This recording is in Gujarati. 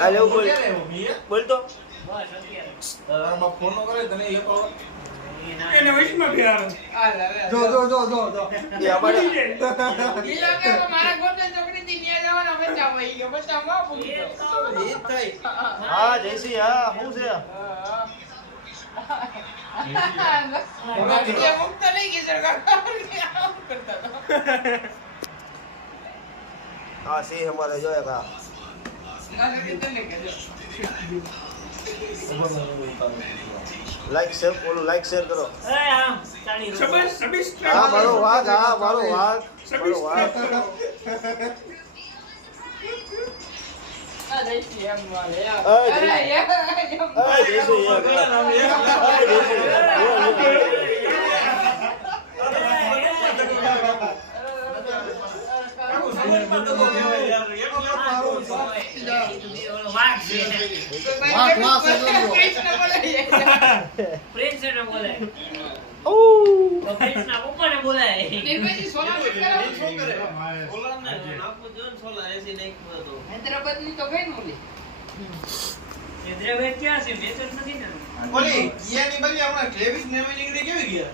હાલે બોલ બોલ તો તારામાં ફોન નો કરે તને એક વાર એને વૈષ્ણવ ફેરારો જો એ અમારે હા જયસી હા શું છે હા સિંહ અમારે જોયા કા લાઈક શેર બોલો લાઈક શેર કરો હા મારો વાઘ હા મારો વાઘ મારો વાઘ હૈદરાબાદ ક્યાં છે મેચ જ નથી ને ઓલી ઈયાની બદલે હમણાં 23 નવી નીકળી કેવી ગયા